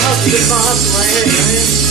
hustle. This is my hustle right here, man.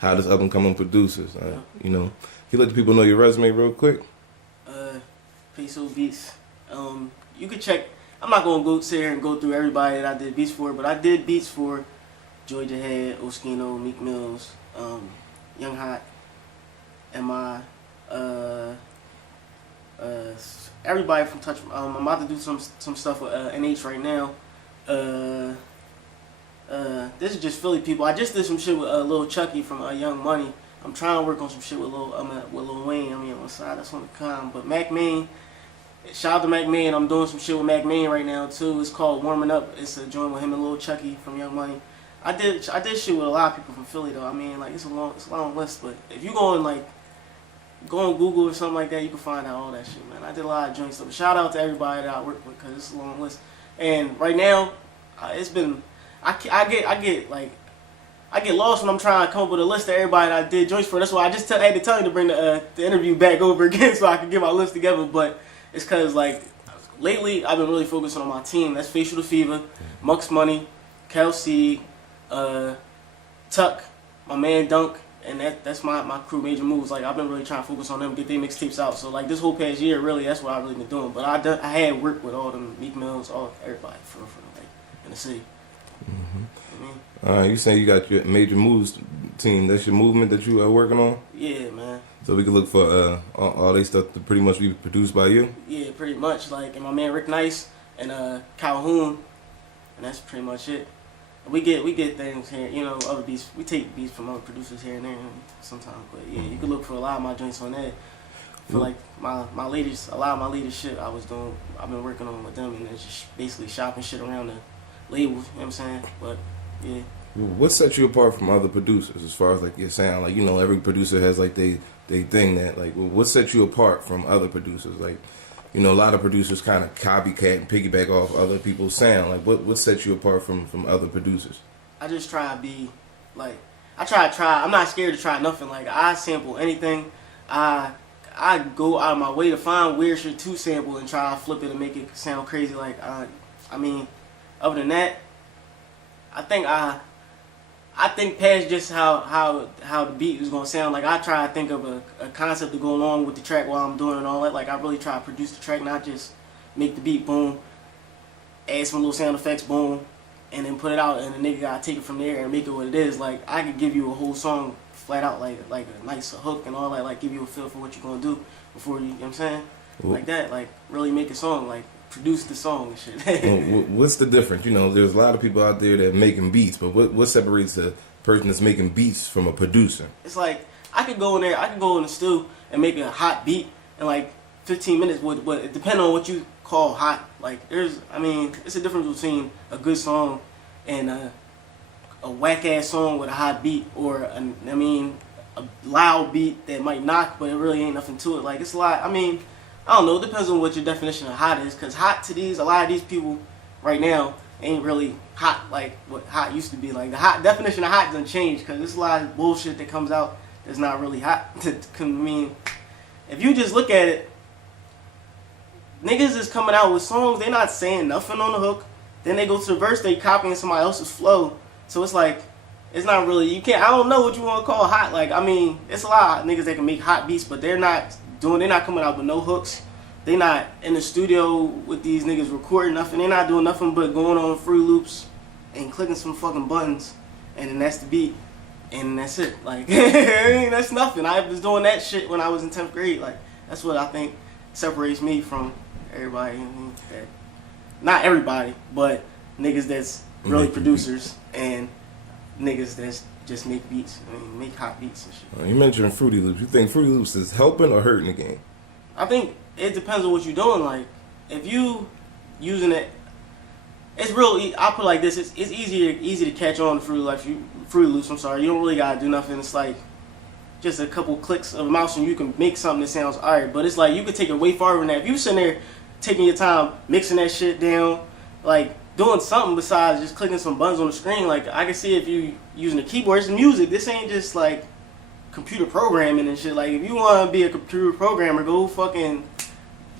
Hottest up and coming producers. You know, can you let the people know your resume real quick? Peso Beats. You could check. I'm not gonna sit here and go through everybody that I did beats for, but I did beats for Georgia Head, Oskino, Meek Mills, Young Hot, M.I. Everybody from Touch. I'm about to do some stuff with NH right now. This is just Philly people. I just did some shit with Lil Chucky from Young Money. I'm trying to work on some shit with Lil Wayne. I mean, on the side, that's on the con. But Mac Main, shout out to Mac Main. I'm doing some shit with Mac Main right now too. It's called Warming Up. It's a joint with him and Lil Chucky from Young Money. I did shit with a lot of people from Philly though. I mean, like it's a long list. But if you go on Google or something like that, you can find out all that shit, man. I did a lot of joints. So shout out to everybody that I work with because it's a long list. And right now, it's been. I get lost when I'm trying to come up with a list of everybody that I did joints for. That's why I just had to tell you to bring the interview back over again so I can get my list together. But it's because lately I've been really focusing on my team. That's Facial to Fever, Mux Money, Kelsey, Tuck, my man Dunk, and that's my crew. Major Moves. I've been really trying to focus on them, get their mixtapes out. So this whole past year, really, that's what I've really been doing. But I had worked with all them Meek Mills, everybody for in the city. Mm-hmm. You say you got your Major Moves team. That's your movement that you are working on? Yeah, man. So we can look for all they stuff to pretty much be produced by you? Yeah, pretty much. And my man Rick Nice and Calhoun, and that's pretty much it. We get things here, other beats. We take beats from other producers here and there sometimes. But yeah, you can look for a lot of my joints on that. For a lot of my latest shit I've been working on with them, and it's just basically shopping shit around the labels, you know what I'm saying? But yeah. What sets you apart from other producers as far as your sound? Every producer has they thing that what sets you apart from other producers? A lot of producers kind of copycat and piggyback off other people's sound. What sets you apart from other producers? I just try to be I'm not scared to try nothing. I sample anything. I go out of my way to find weird shit to sample and try to flip it and make it sound crazy. Other than that, I think past just how the beat is gonna sound. I try to think of a concept to go along with the track while I'm doing it and all that. I really try to produce the track, not just make the beat, boom, add some little sound effects, boom, and then put it out, and the nigga gotta take it from there and make it what it is. I could give you a whole song flat out, like a nice hook and all that, give you a feel for what you're gonna do before you know what I'm saying? Ooh. Really make a song, produce the song and shit. Well, what's the difference? There's a lot of people out there that are making beats, but what separates the person that's making beats from a producer? It's I could go in the studio and make a hot beat in 15 minutes, but depending on what you call hot. It's a difference between a good song and a whack ass song with a hot beat, or a loud beat that might knock, but it really ain't nothing to it. It's a lot. I don't know. It depends on what your definition of hot is. Because hot to a lot of these people right now ain't really hot like what hot used to be. The hot definition of hot doesn't change because there's a lot of bullshit that comes out that's not really hot. If you just look at it, niggas is coming out with songs, they not saying nothing on the hook. Then they go to the verse, they copying somebody else's flow. So it's it's not really, I don't know what you want to call hot. It's a lot of niggas that can make hot beats, but they're not coming out with no hooks. They not in the studio with these niggas recording nothing. They not doing nothing but going on free loops and clicking some fucking buttons, and then that's the beat, and that's it. That's nothing. I was doing that shit when I was in 10th grade. That's what I think separates me from everybody. Not everybody, but niggas that's really producers and niggas that's just make beats. I mean, make hot beats and shit. You mentioned Fruity Loops. You think Fruity Loops is helping or hurting the game? I think it depends on what you're doing. Like, if you using it, it's real. I put it like this: it's easy to catch on to Fruity Loops. I'm sorry, you don't really gotta do nothing. It's like just a couple clicks of a mouse and you can make something that sounds alright. But it's like you could take it way farther than that. If you sitting there taking your time mixing that shit down, like doing something besides just clicking some buttons on the screen. Like, I can see if you using a keyboard, it's music. This ain't just like computer programming and shit. Like, if you want to be a computer programmer, go fucking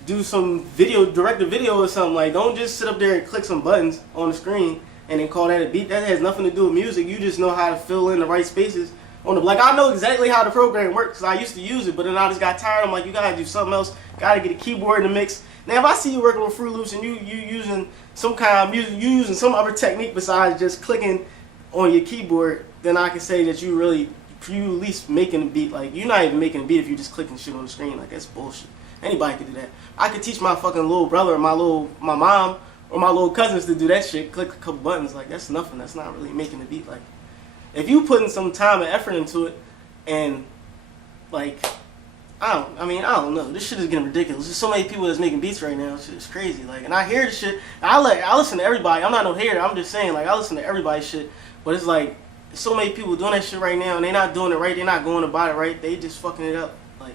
do some direct a video or something. Like, don't just sit up there and click some buttons on the screen and then call that a beat. That has nothing to do with music. You just know how to fill in the right spaces on the, like, I know exactly how the program works because I used to use it, but then I just got tired. I'm like, you gotta do something else. Gotta get a keyboard in the mix. Now, if I see you working with Fruit Loops and you using some kind of music, you using some other technique besides just clicking on your keyboard, then I can say that you at least making a beat. Like, you're not even making a beat if you just clicking shit on the screen. Like, that's bullshit. Anybody could do that. I could teach my fucking little brother or my mom or my little cousins to do that shit. Click a couple buttons. Like, that's nothing. That's not really making a beat. Like, if you putting some time and effort into it, and like, I don't know. This shit is getting ridiculous. There's so many people that's making beats right now. It's crazy. Like, and I hear this shit. I listen to everybody. I'm not no hater. I'm just saying, like, I listen to everybody's shit. But it's like, there's so many people doing that shit right now, and they're not doing it right. They're not going about it right. They just fucking it up. Like,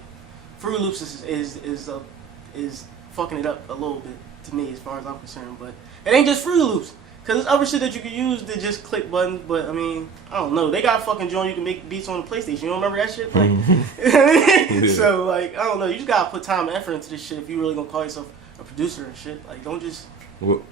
Fruit Loops is fucking it up a little bit to me, as far as I'm concerned. But it ain't just Fruit Loops. Cause there's other shit that you can use to just click buttons, but I mean, I don't know. They got a fucking joint you can make beats on the PlayStation. You don't remember that shit? Like, yeah. So like, I don't know. You just gotta put time and effort into this shit if you really gonna call yourself a producer and shit. Like, don't just fool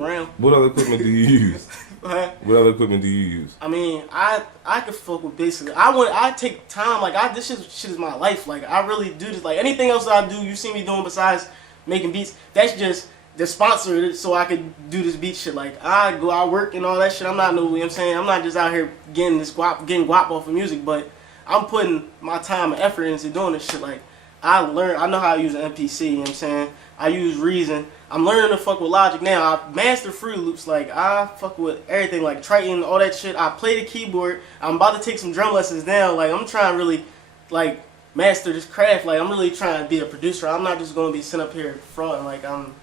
around. What other equipment do you use? What other equipment do you use? I mean, I could fuck with basically. I take time. Like, this shit is my life. Like, I really do this. Like, anything else that I do, you see me doing besides making beats. That's just. They're sponsored so I could do this beat shit. Like, I work and all that shit. I'm not no, you know what I'm saying? I'm not just out here getting guap off of music, but I'm putting my time and effort into doing this shit. Like, I know how to use an MPC, you know what I'm saying? I use Reason. I'm learning to fuck with Logic now. I mastered Fruit Loops. Like, I fuck with everything, like Triton, all that shit. I play the keyboard. I'm about to take some drum lessons now. Like, I'm trying to really, like, master this craft. Like, I'm really trying to be a producer. I'm not just going to be sitting up here frauding. Like, I'm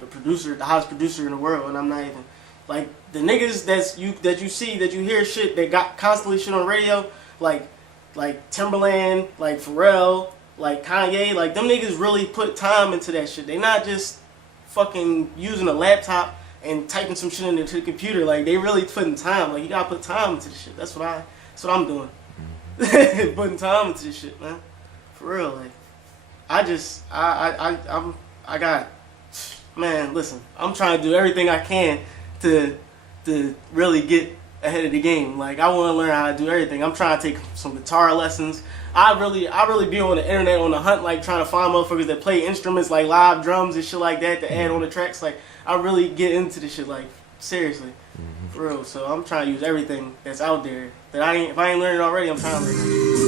the producer, the hottest producer in the world, and I'm not even like the niggas that you hear shit that got constantly shit on radio, like Timberland, like Pharrell, like Kanye, like them niggas really put time into that shit. They not just fucking using a laptop and typing some shit into the computer. Like, they really putting time. Like, you gotta put time into this shit. That's what I'm doing. Putting time into this shit, man. For real, like man, listen, I'm trying to do everything I can to really get ahead of the game. Like, I want to learn how to do everything. I'm trying to take some guitar lessons. I really be on the internet on the hunt, like, trying to find motherfuckers that play instruments, like live drums and shit like that to add on the tracks. Like, I really get into this shit, like, seriously, for real. So I'm trying to use everything that's out there that if I ain't learning already, I'm trying to learn.